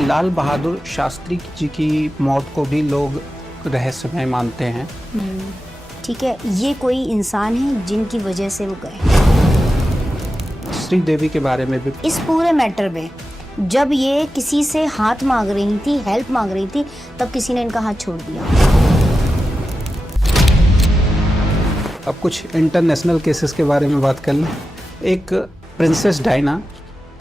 लाल बहादुर शास्त्री जी की मौत को भी लोग रहस्यमय मानते हैं। ठीक है, ये कोई इंसान है जिनकी वजह से वो गए। श्रीदेवी के बारे में भी इस पूरे मैटर में जब ये किसी से हाथ मांग रही थी, हेल्प मांग रही थी, तब किसी ने इनका हाथ छोड़ दिया। अब कुछ इंटरनेशनल केसेस के बारे में बात कर लें। एक प्रिंसेस डायना,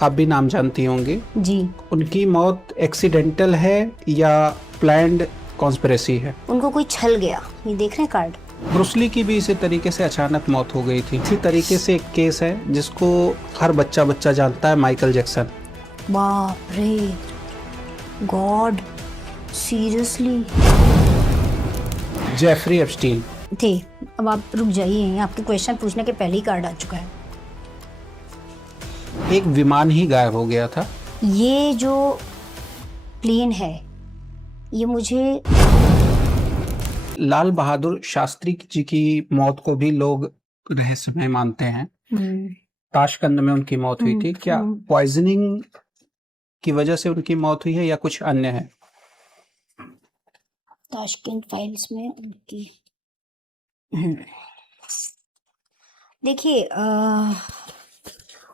आप भी नाम जानती होंगी जी। उनकी मौत एक्सीडेंटल है या प्लान्ड कॉन्स्पिरेसी है? उनको कोई छल गया। ये देख रहे हैं कार्ड। ब्रूस ली की भी इसी तरीके से अचानक मौत हो गई थी। इसी तरीके से एक केस है जिसको हर बच्चा जानता है, माइकल जैक्सन। बाप रे, गॉड, सीरियसली। जेफरी एप्स्टीन थे। अब आप रुक जाइए, आपके क्वेश्चन पूछने के पहले ही कार्ड आ चुका है। एक विमान ही गायब हो गया था। ये जो प्लेन है, ये मुझे लाल बहादुर शास्त्री जी की मौत को भी लोग रहस्यमय मानते हैं। ताशकंद में उनकी मौत हुई थी। क्या पॉइजनिंग की वजह से उनकी मौत हुई है या कुछ अन्य है? ताशकंद फाइल्स में उनकी देखिए,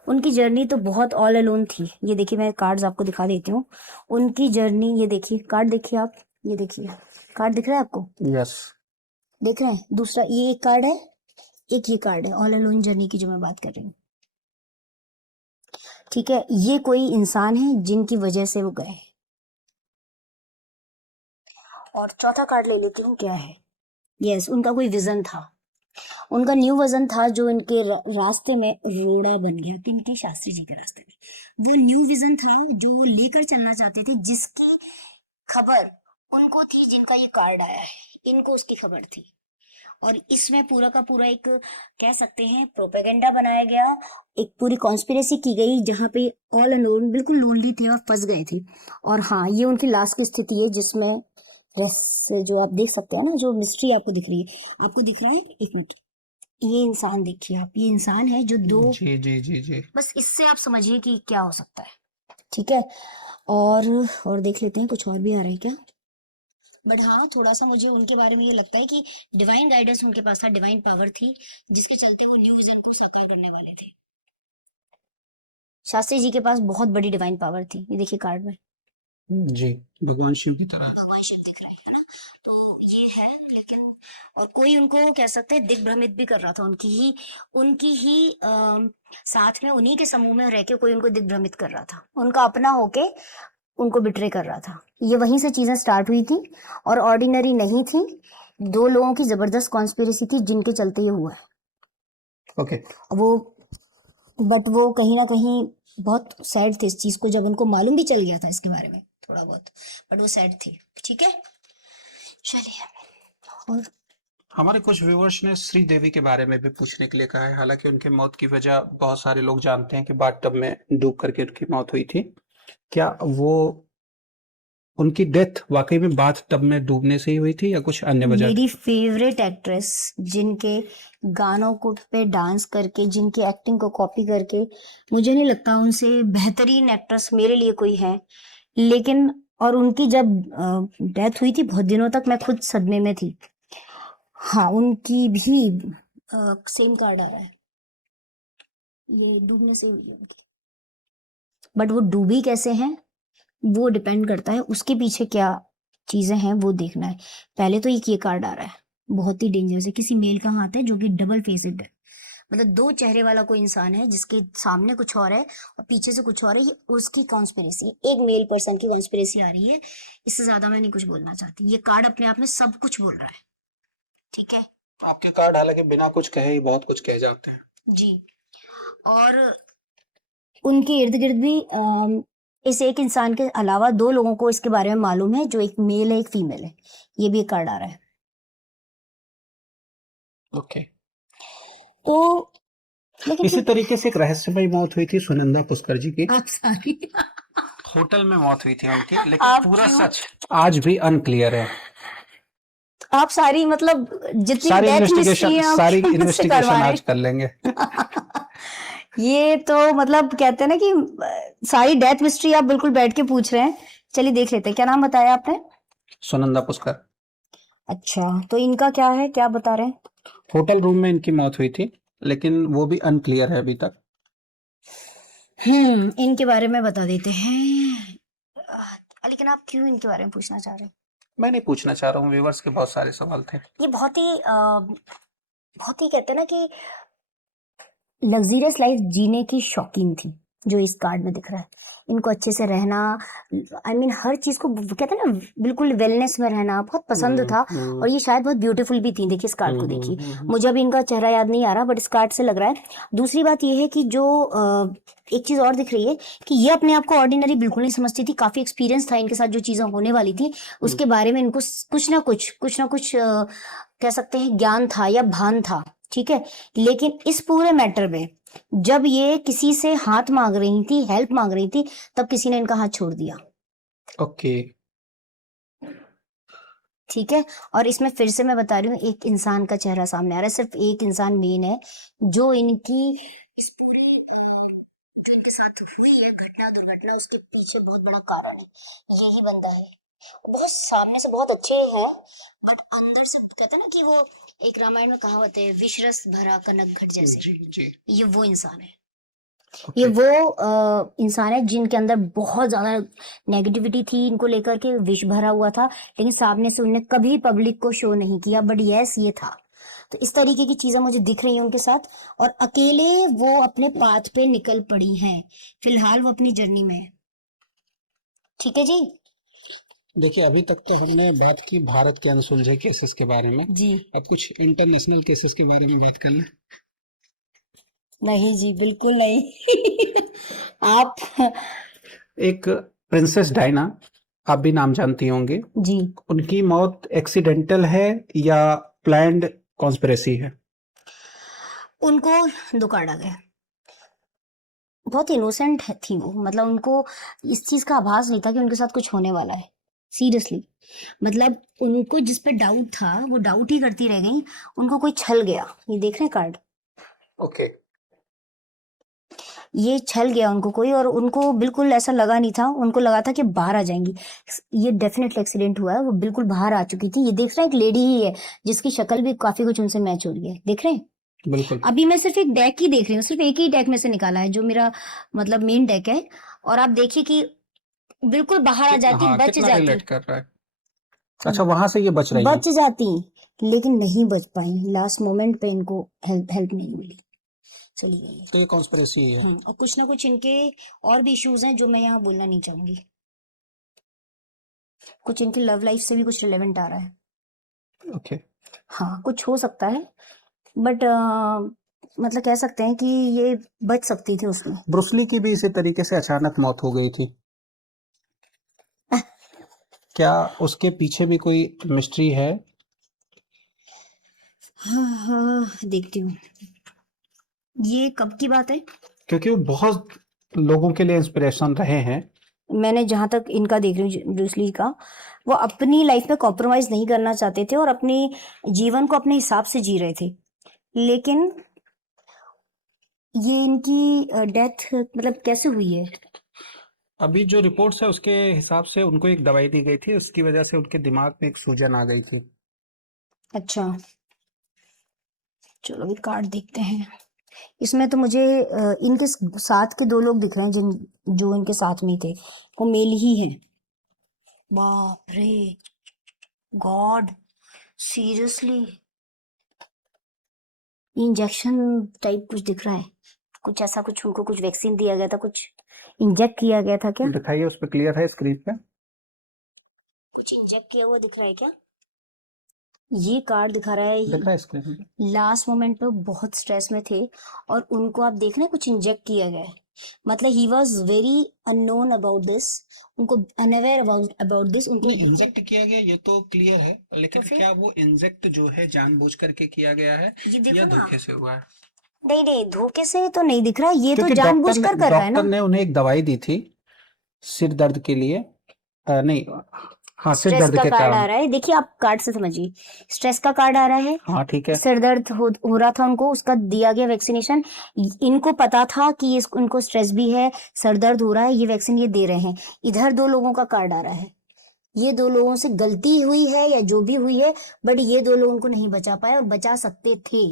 उनकी जर्नी तो बहुत ऑल अलोन थी। ये देखिए, मैं कार्ड्स आपको दिखा देती हूँ। उनकी जर्नी, ये देखिए कार्ड, देखिए आप, ये देखिए कार्ड दिख रहा है आपको? यस। देख रहे हैं? दूसरा ये एक कार्ड है, एक ये कार्ड है, ऑल अलोन जर्नी की जो मैं बात कर रही हूँ। ठीक है, ये कोई इंसान है जिनकी वजह से वो गए। और चौथा कार्ड ले लेती हूँ, क्या है? यस, उनका कोई विजन था, उनका न्यू विजन था जो इनके रास्ते में रोड़ा बन गया। इनके शास्त्री जी के रास्ते में वो न्यू विजन था जो लेकर चलना चाहते थे, जिसकी खबर उनको थी, जिनका ये कार्ड आया है, इनको उसकी खबर थी। और इसमें पूरा का पूरा एक, कह सकते हैं, प्रोपेगेंडा बनाया गया, एक पूरी कॉन्स्पिरेसी की गई, जहाँ पे ऑल अलोन बिल्कुल लोनली थे और फंस गए थे। और हाँ, ये उनकी लास्ट की स्थिति है, जिसमें जो आप देख सकते हैं ना, जो मिस्ट्री आपको दिख रही है, आपको दिख रहा है, एक मिनट, ये इंसान देखिए आप, ये इंसान है जो दो, जी जी जी जी, बस इससे आप समझिए कि क्या हो सकता है। ठीक है, और देख लेते हैं कुछ और भी आ रहा है क्या। बट हाँ, थोड़ा सा मुझे उनके बारे में ये लगता है कि डिवाइन गाइडेंस उनके पास था, डिवाइन पावर थी, जिसके चलते वो न्यू विजन को साकार करने वाले थे। शास्त्री जी के पास बहुत बड़ी डिवाइन पावर थी। ये देखिए कार्ड में जी, भगवान शिव की तरह। भगवान शिव दिख रहे हैं ना, तो ये है। लेकिन और कोई उनको, कह सकते हैं, दिग्भ्रमित भी कर रहा था। उनकी ही साथ में, उन्हीं के समूह में रह के कोई उनको दिग्भ्रमित कर रहा था, उनका अपना होके उनको बिट्रे कर रहा था। ये वहीं से चीजें स्टार्ट हुई थी और ऑर्डिनरी नहीं थी। दो लोगों की जबरदस्त कॉन्स्पिरेसी थी, जिनके चलते ये हुआ। ओके। बट वो कहीं ना कहीं बहुत सैड थे इस चीज को, जब उनको मालूम भी चल गया था इसके बारे में थोड़ा बहुत, बट वो सैड थी। ठीक है, चलिए। और हमारे कुछ व्यूअर्स ने श्रीदेवी के बारे में भी पूछने के लिए कहा है। हालांकि उनके मौत की वजह बहुत सारे लोग जानते हैं कि बाथटब में डूब करके उनकी मौत हुई थी। क्या वो, उनकी डेथ वाकई में बाथटब में डूबने से ही हुई थी या कुछ अन्य वजह? मेरी फेवरेट एक्ट्रेस, जिनके गानों को पे डांस करके, जिनकी एक्टिंग को कॉपी करके, मुझे नहीं लगता उनसे बेहतरीन एक्ट्रेस मेरे लिए कोई है। लेकिन और उनकी जब डेथ हुई थी, बहुत दिनों तक मैं खुद सदमे में थी। हाँ, उनकी भी सेम कार्ड आ रहा है, ये डूबने से हुई है उनकी। बट वो डूबी कैसे हैं, वो डिपेंड करता है, उसके पीछे क्या चीजें हैं वो देखना है। पहले तो ये कार्ड आ रहा है, बहुत ही डेंजरस है। किसी मेल का हाथ है जो कि डबल फेसेड है, मतलब दो चेहरे वाला कोई इंसान है, जिसके सामने कुछ और है और पीछे से कुछ और है। ये उसकी कॉन्स्पिरेसी, एक मेल पर्सन की कॉन्स्पिरेसी आ रही है। इससे ज्यादा मैं नहीं कुछ बोलना चाहती। ये कार्ड अपने आप में सब कुछ बोल रहा है। ठीक है, आपके कार्ड हालांकि बिना कुछ कहे ही बहुत कुछ कह जाते हैं जी। और उनके इर्द गिर्द भी इस एक इंसान के अलावा दो लोगों को इसके बारे में मालूम है, जो एक मेल है, एक फीमेल है। ये भी एक कार्ड आ रहा है। ओके। तो इसी तरीके से एक रहस्यमय मौत हुई थी सुनंदा पुष्कर जी की। सॉरी, होटल में मौत हुई थी उनकी, लेकिन आप पूरा क्यों? सच आज भी अनक्लियर है। आप सारी, मतलब जितनी सारी डेथ मिस्ट्री इन्वेस्टिगेशन है, आप सारी मुझसे इन्वेस्टिगेशन करवा रहे आज कर लेंगे। ये तो मतलब कहते हैं ना कि सारी डेथ मिस्ट्री आप बिल्कुल बैठ के पूछ रहे हैं चलिए देख लेते हैं, क्या नाम बताया आपने? सुनंदा पुष्कर। अच्छा, तो इनका क्या है, क्या बता रहे हैं? होटल रूम में इनकी मौत हुई थी, लेकिन वो भी अनक्लियर है अभी तक। इनके बारे में बता देते हैं। लेकिन आप क्यों इनके बारे में पूछना चाह रहे हैं? मैं नहीं पूछना चाह रहा हूँ, व्यूवर्स के बहुत सारे सवाल थे। ये बहुत ही कहते हैं ना कि लग्जरियस लाइफ जीने की शौकीन थी, जो इस कार्ड में दिख रहा है। इनको अच्छे से रहना, हर चीज को कहते हैं ना, बिल्कुल वेलनेस में रहना बहुत पसंद था। और ये शायद बहुत ब्यूटीफुल भी थी। देखिए इस कार्ड को देखिए, मुझे अभी इनका चेहरा याद नहीं आ रहा, बट इस कार्ड से लग रहा है। दूसरी बात ये है कि जो एक चीज और दिख रही है कि ये अपने आप को ऑर्डिनरी बिल्कुल नहीं समझती थी। काफी एक्सपीरियंस था इनके साथ, जो चीजें होने वाली थी उसके बारे में इनको कुछ ना कुछ कह सकते हैं ज्ञान था या भान था, ठीक है। लेकिन इस पूरे मैटर में जब ये किसी से हाथ मांग रही थी, हेल्प मांग रही थी, तब किसी ने इनका हाथ छोड़ दिया, ओके। ठीक है। और इसमें फिर से मैं बता रही हूँ, एक इंसान का चेहरा सामने आ रहा है। सिर्फ एक इंसान मेन है जो इनकी इस पूरे जो इनके साथ हुई है घटना दुर्घटना, उसके पीछे बहुत बड़ा कारण है। यही बंदा है। बहुत सामने से बहुत अच्छे हैं, बट अंदर से कहते हैं ना कि वो एक रामायण में कहावत है, विषरस भरा कनक घट जैसे। जी। ये वो इंसान है। ओके। ये वो इंसान है जिनके अंदर बहुत ज्यादा नेगेटिविटी थी इनको लेकर के, विष भरा हुआ था, लेकिन सामने से उन्होंने कभी पब्लिक को शो नहीं किया, बट यस ये था। तो इस तरीके की चीजें मुझे दिख रही हैं उनके साथ, और अकेले वो अपने पाथ पे निकल पड़ी हैं। फिलहाल वो अपनी जर्नी में है, ठीक है जी। देखिए, अभी तक तो हमने बात की भारत के अनसुलझे केसेस के बारे में। जी अब कुछ इंटरनेशनल केसेस के बारे में बात कर लें। नहीं जी, बिल्कुल नहीं। आप एक प्रिंसेस डायना, आप भी नाम जानती होंगी। जी, उनकी मौत एक्सीडेंटल है या प्लान्ड कॉन्स्पिरेसी है? उनको धोखा गया। बहुत इनोसेंट थी वो, मतलब उनको इस चीज का आभास नहीं था कि उनके साथ कुछ होने वाला है। सीरियसली, मतलब उनको जिस पे डाउट था वो डाउट ही करती रह गई। उनको कोई छल गया। ये देख रहे हैं कार्ड, ओके। ये छल गया उनको कोई, और उनको बिल्कुल ऐसा लगा नहीं था। उनको लगा था कि बाहर आ जाएंगी। ये डेफिनेटली एक्सीडेंट हुआ है, वो बिल्कुल बाहर आ चुकी थी। ये देख रहे हैं, एक लेडी ही है जिसकी शक्ल भी काफी कुछ उनसे मैच हो रही है, देख रहे हैं। बिल्कुल। अभी मैं सिर्फ एक डेक ही देख रही हूँ, सिर्फ एक ही डेक में से निकाला है जो मेरा मतलब मेन डेक है। और आप देखिए कि बिल्कुल बाहर आ जाती, हाँ, बच कितना जाती, रिलेट कर रहा है। अच्छा, वहां से ये बच रही हैं। बच जाती, लेकिन नहीं बच पाई। लास्ट मोमेंट पे इनको हेल्प नहीं मिली, चली गई। तो ये कॉन्स्पिरेसी है। और कुछ ना कुछ इनके और भी इश्यूज हैं जो मैं यहाँ बोलना नहीं चाहूंगी। कुछ इनकी लव लाइफ से भी कुछ रिलेवेंट आ रहा है। ओके। हाँ, कुछ हो सकता है, बट मतलब कह सकते हैं कि ये बच सकती थी उसमें। ब्रूसली की भी इसी तरीके से अचानक मौत हो गई थी। क्या उसके पीछे भी कोई मिस्ट्री है? हाँ, देखती हूँ। ये कब की बात है? क्योंकि वो बहुत लोगों के लिए इंस्पिरेशन रहे हैं। मैंने जहां तक इनका देख रही हूँ, ब्रूसली का, वो अपनी लाइफ में कॉम्प्रोमाइज नहीं करना चाहते थे और अपने जीवन को अपने हिसाब से जी रहे थे। लेकिन ये इनकी डेथ मतलब कैसे हुई है? अभी जो रिपोर्ट्स है उसके हिसाब से उनको एक दवाई दी गई थी, उसकी वजह से उनके दिमाग में एक सूजन आ गई थी। अच्छा, चलो अभी कार्ड देखते हैं। इसमें तो मुझे इनके साथ के दो लोग दिख रहे हैं जिन जो इनके साथ में थे, वो मेल ही हैं। बाप रे, गॉड, सीरियसली, इंजेक्शन टाइप कुछ दिख रहा है। कुछ ऐसा, कुछ उनको कुछ वैक्सीन दिया गया था, कुछ इंजेक्ट किया गया था क्या? दिखाइए, उस पर क्लियर है स्क्रीन पे। कुछ इंजेक्ट किया हुआ दिख रहा है क्या? ये कार्ड दिखा रहा है दिख रहा है स्क्रीन पे। लास्ट मोमेंट पे बहुत स्ट्रेस में थे और उनको आप देख रहे हैं कुछ इंजेक्ट किया गया है। मतलब he was very unknown about this, उनको अनअवेयर अबाउट दिस, उनको इंजेक्ट किया गया ये तो क्लियर है, लेकिन तो फिर क्या वो इंजेक्ट जो है जानबूझ करके किया गया है ये देखो या ना, धोखे से हुआ है? नहीं नहीं, धोखे से तो नहीं दिख रहा, ये तो क्योंकि जानबूझ कर कर रहा है डॉक्टर ना। ने उन्हें एक दवाई दी थी सिर दर्द के लिए। नहीं, हाँ, सिर स्ट्रेस दर्द का के कार्ड आ कारण। रहा है, देखिए आप कार्ड से समझिए। स्ट्रेस का कार्ड आ रहा है, हाँ, ठीक है। सिर दर्द हो रहा था उनको, उसका दिया गया वैक्सीनेशन। इनको पता था कि ये इनको स्ट्रेस भी है, सर दर्द हो रहा है, ये वैक्सीन ये दे रहे हैं। इधर दो लोगों का कार्ड आ रहा है, ये दो लोगों से गलती हुई है या जो भी हुई है, बट ये दो लोगों को नहीं बचा पाए, और बचा सकते थे,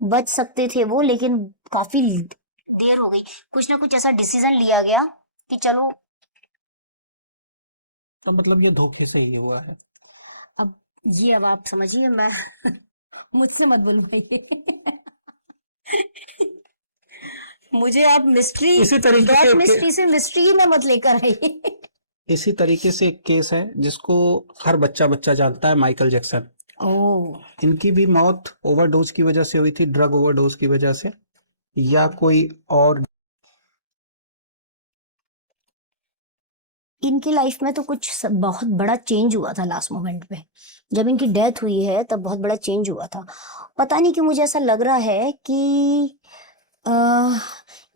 बच सकते थे वो, लेकिन काफी देर हो गई। कुछ ना कुछ ऐसा डिसीजन लिया गया कि चलो। तो मतलब ये धोखे से ही हुआ है। अब ये अब आप समझिए, मैं मुझसे मत बुलवाइए। मुझे आप मिस्ट्री, इसी तरीके से डॉट एक मिस्ट्री से मिस्ट्री में मत लेकर आइए। इसी तरीके से एक केस है जिसको हर बच्चा बच्चा जानता है, माइकल जैक्सन। ओ, इनकी भी मौत ओवरडोज की वजह से हुई थी, ड्रग ओवरडोज की वजह से, या कोई और। इनकी लाइफ में तो कुछ बहुत बड़ा चेंज हुआ था लास्ट मोमेंट पे, जब इनकी डेथ हुई है तब बहुत बड़ा चेंज हुआ था। पता नहीं क्यों मुझे ऐसा लग रहा है कि आ,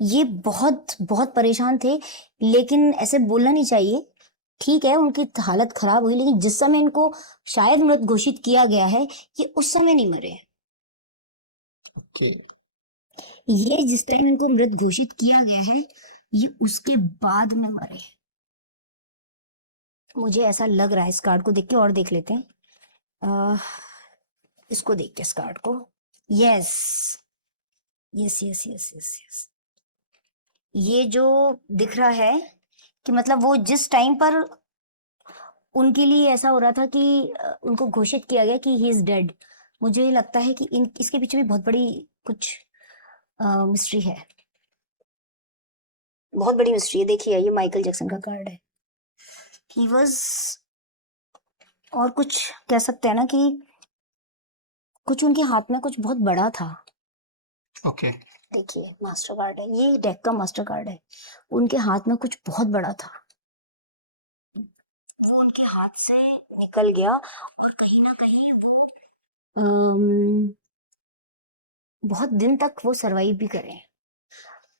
ये बहुत बहुत परेशान थे, लेकिन ऐसे बोलना नहीं चाहिए। ठीक है, उनकी हालत खराब हुई, लेकिन जिस समय इनको शायद मृत घोषित किया गया है, ये उस समय नहीं मरे। कि ये जिस टाइम इनको मृत घोषित किया गया है, ये उसके बाद में मरे। मुझे ऐसा लग रहा है, इस कार्ड को देख के और देख लेते हैं। अह, इसको देख के, इस कार्ड को। Yes, yes, yes, yes, yes, yes. ये जो दिख रहा है कि मतलब वो जिस टाइम पर उनके लिए ऐसा हो रहा था कि उनको घोषित किया गया कि ही इज डेड, मुझे लगता है कि इन इसके पीछे भी बहुत बड़ी कुछ मिस्ट्री है, बहुत बड़ी मिस्ट्री है। देखिए, ये माइकल जैक्सन का कार्ड है। ही वॉज, और कुछ कह सकते हैं ना कि कुछ उनके हाथ में कुछ बहुत बड़ा था। ओके। देखिए, मास्टर कार्ड है, ये डेक का मास्टर कार्ड है। उनके हाथ में कुछ बहुत बड़ा था, वो उनके हाथ से निकल गया, और कहीं ना कहीं वो बहुत दिन तक वो सरवाइव भी करे।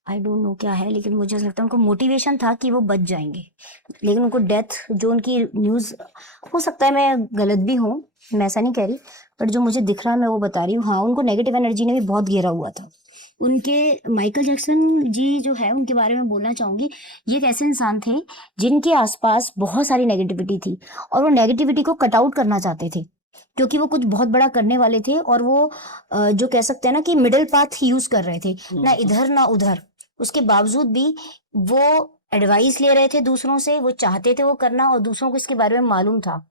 आई डोंट नो क्या है, लेकिन मुझे ऐसा लगता है उनको मोटिवेशन था कि वो बच जाएंगे, लेकिन उनको डेथ, जो उनकी न्यूज, हो सकता है मैं गलत भी हूँ, मैं ऐसा नहीं कह रही, बट जो मुझे दिख रहा है मैं वो बता रही हूँ। हाँ, उनको नेगेटिव एनर्जी ने भी बहुत घेरा हुआ था। उनके, माइकल जैक्सन जी जो है उनके बारे में बोलना चाहूंगी, ये एक ऐसे इंसान थे जिनके आसपास बहुत सारी नेगेटिविटी थी, और वो नेगेटिविटी को कट आउट करना चाहते थे, क्योंकि वो कुछ बहुत बड़ा करने वाले थे, और वो जो कह सकते हैं ना कि मिडिल पाथ यूज कर रहे थे, ना इधर ना उधर। उसके बावजूद भी वो एडवाइस ले रहे थे दूसरों से, वो चाहते थे वो करना, और दूसरों को इसके बारे में मालूम था।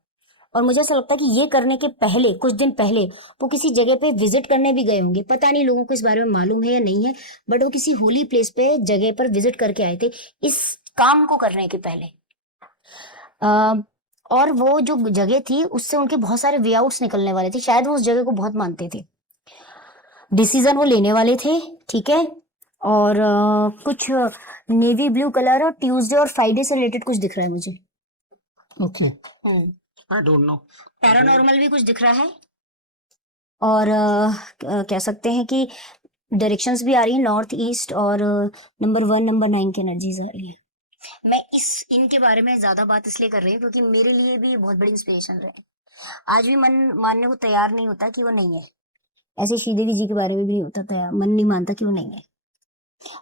और मुझे ऐसा लगता है कि ये करने के पहले, कुछ दिन पहले, वो किसी जगह पे विजिट करने भी गए होंगे, पता नहीं लोगों को इस बारे में मालूम है या नहीं है, बट वो किसी होली प्लेस पे जगह पर विजिट करके आए थे इस काम को करने के पहले। आ, और वो जो जगह थी उससे उनके बहुत सारे वे आउट्स निकलने वाले थे, शायद वो उस जगह को बहुत मानते थे। डिसीजन वो लेने वाले थे, ठीक है। और कुछ नेवी ब्लू कलर और ट्यूसडे और फ्राइडे से रिलेटेड कुछ दिख रहा है मुझे। Okay. Hmm, I don't know. Paranormal भी कुछ दिख रहा है, और कह सकते हैं कि डायरेक्शंस भी आ रही है, नॉर्थ ईस्ट, और नंबर 1 नंबर 9 की एनर्जीज आ रही है। मैं इनके बारे में ज्यादा बात इसलिए कर रही हूँ क्योंकि मेरे लिए भी ये बहुत बड़ी इंस्पिरेशन रहे। आज भी मन मानने को तैयार नहीं होता कि वो नहीं है, ऐसे श्रीदेवी जी के बारे में भी नहीं होता तैयार, मन नहीं मानता कि वो नहीं है।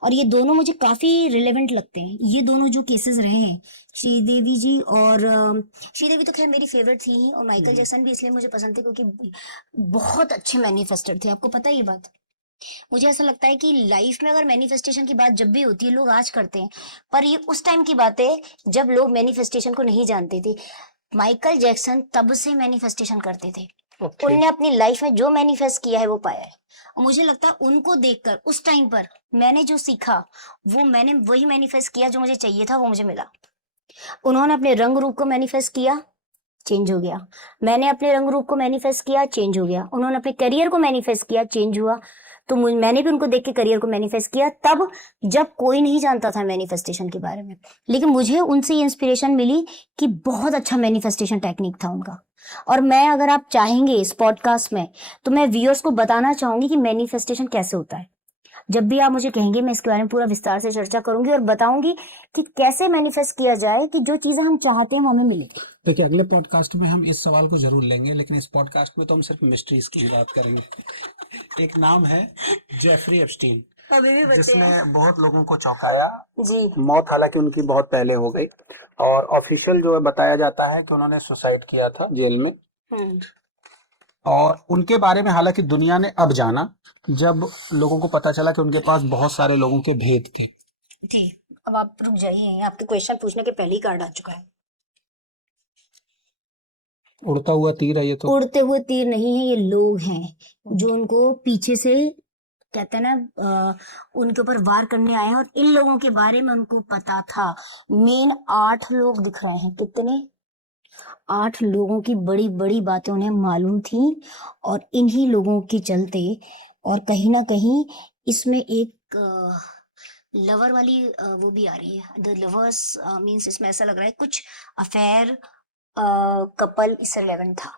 और ये दोनों मुझे काफी रिलेवेंट लगते हैं, ये दोनों जो केसेस रहे हैं, श्रीदेवी जी, और श्रीदेवी तो खैर मेरी फेवरेट थी ही, और माइकल जैक्सन भी इसलिए मुझे पसंद थे क्योंकि बहुत अच्छे मैनिफेस्टर थे। आपको पता है ये बात? मुझे ऐसा लगता है कि लाइफ में अगर मैनिफेस्टेशन की बात जब भी होती है, लोग आज करते हैं, पर ये उस टाइम की बात है जब लोग मैनिफेस्टेशन को नहीं जानते थे। माइकल जैक्सन तब से मैनिफेस्टेशन करते थे, ओके। उनने अपनी लाइफ में जो मैनिफेस्ट किया है वो पाया है। और मुझे लगता है उनको देखकर उस टाइम पर मैंने जो सीखा, वो मैंने वही मैनिफेस्ट किया, जो मुझे चाहिए था वो मुझे मिला। उन्होंने अपने रंग रूप को मैनिफेस्ट किया, चेंज हो गया। मैंने अपने रंग रूप को मैनिफेस्ट किया, चेंज हो गया। उन्होंने अपने करियर को मैनिफेस्ट किया, चेंज हुआ। तो मैंने भी उनको देख के करियर को मैनिफेस्ट किया, तब जब कोई नहीं जानता था मैनिफेस्टेशन के बारे में, लेकिन मुझे उनसे ये इंस्पिरेशन मिली कि बहुत अच्छा मैनिफेस्टेशन टेक्निक था उनका। और मैं, अगर आप चाहेंगे इस पॉडकास्ट में, तो मैं व्यूअर्स को बताना चाहूंगी कि मैनिफेस्टेशन कैसे होता है। जब भी आप मुझे कहेंगे मैं इसके बारे में पूरा विस्तार से चर्चा करूंगी और बताऊंगी कि कैसे मैनिफेस्ट किया जाए कि जो चीजें हम चाहते हैं वो हमें मिले। देखिए, अगले पॉडकास्ट में हम इस सवाल को जरूर लेंगे, लेकिन इस पॉडकास्ट में तो हम सिर्फ मिस्ट्रीज की ही बात करेंगे। एक नाम है जेफरी एप्स्टीन, अभी भी बचे जिसने हैं बहुत लोगों को चौंकाया। जी। मौत हालांकि उनकी बहुत पहले हो गई, और ऑफिशियल जो है बताया जाता है कि उन्होंने सुसाइड किया था जेल में। हम्म और उनके बारे में हालांकि दुनिया ने अब जाना, जब लोगों को पता चला कि उनके पास बहुत सारे लोगों के भेद थे। जी। अब आप रुक जाइए, आपके क्वेश्चन पूछने के पहले ही कार्ड आ चुका है। उड़ता हुआ तीर है ये तो। उड़ते हुए तीर नहीं है, ये लोग हैं जो उनको पीछे से कहते हैं ना उनके ऊपर वार करने आए हैं, और इन लोगों के बारे में उनको पता था। मेन 8 लोग दिख रहे हैं, कितने? 8 लोगों की बड़ी बड़ी बातें उन्हें मालूम थी, और इन्हीं लोगों के चलते, और कहीं ना कहीं इसमें एक लवर वाली वो भी आ रही है, द लवर्स मीन्स इसमें ऐसा लग रहा है कुछ अफेयर कपल इस रेलेवेंट था।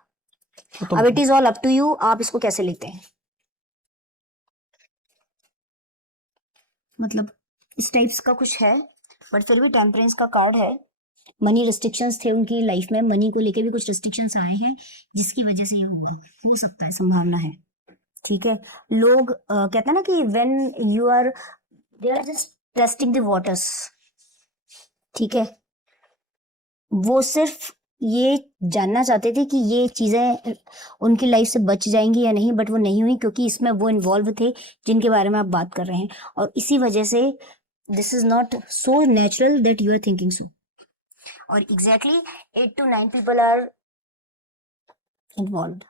तो अब it is all up to you, आप इसको कैसे लेते हैं, मतलब इस टाइप्स का कुछ है, बट फिर भी टेम्परेंस का कार्ड है। मनी रिस्ट्रिक्शंस थे उनकी लाइफ में, मनी को लेके भी कुछ रिस्ट्रिक्शंस आए हैं, जिसकी वजह से ये हुआ, हो सकता है, संभावना है। ठीक है, लोग कहते हैं ना कि when you are, they are just testing the waters. ठीक है, वो सिर्फ ये जानना चाहते थे कि ये चीजें उनकी लाइफ से बच जाएंगी या नहीं, बट वो नहीं हुई, क्योंकि इसमें वो इन्वॉल्व थे जिनके बारे में आप बात कर रहे हैं, और इसी वजह से this is not so natural that you are thinking so. और exactly 8 to 9 people are involved।